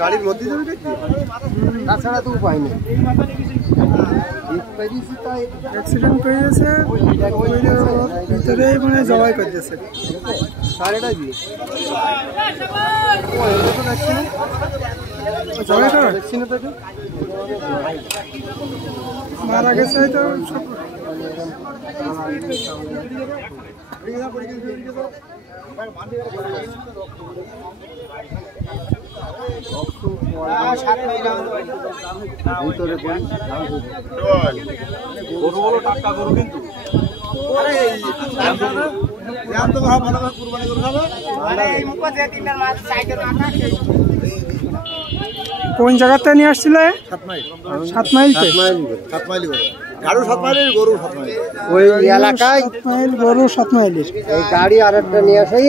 গাড়ির মধ্যে যাবে নাকি? তাছাড়া তো উপায় নেই। অ্যাক্সিডেন্ট হয়ে গেছে, ভিতরে মানে জবাই করতেছে। সাড়েটা দিয়ে মারা গেছে হয়তো। কোন জায়গাতে নিয়ে আসছিল? 7 মাইল। ওই এলাকায় গরু 7 মাইলের এই গাড়ি আর একটা নিয়ে আসে।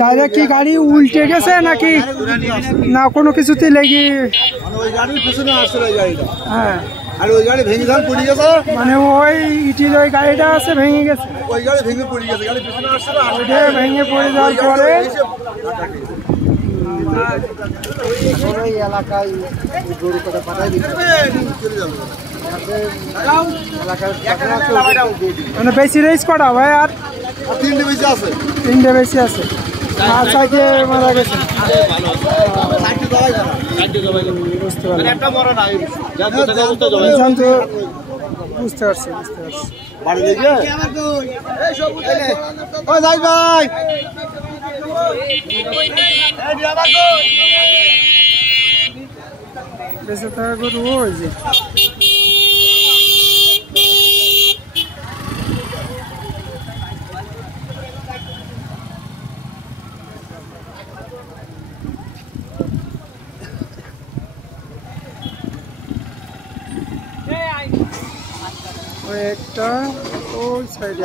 ডাইরেক্ট কি গাড়ি উল্টে গেছে নাকি না কোনো কিছুতে লেগে? হ্যাঁ, আর ওই গাড়ি ভেঙে পড়ে গেছে, মানে ওই ইটির ওই গাড়িটা আছে ভেঙে গেছে, ওই গাড়ি ভেঙে পড়ে গেছে, গাড়ি পিছনে আসছিল, ওইটা ভেঙে পড়ে যাওয়ার পরে ওই এলাকায় গরু করে পাঠাই দিচ্ছে। মানে বেশি রেস করা ভাই? আর 3টে বেশি আছে। 3টে বেশি আছে। আর সাইডে মারা গেছে। বুঝতে পারছি। বেঁচে থাকা গরু ওই যে একটা ওই সাইডে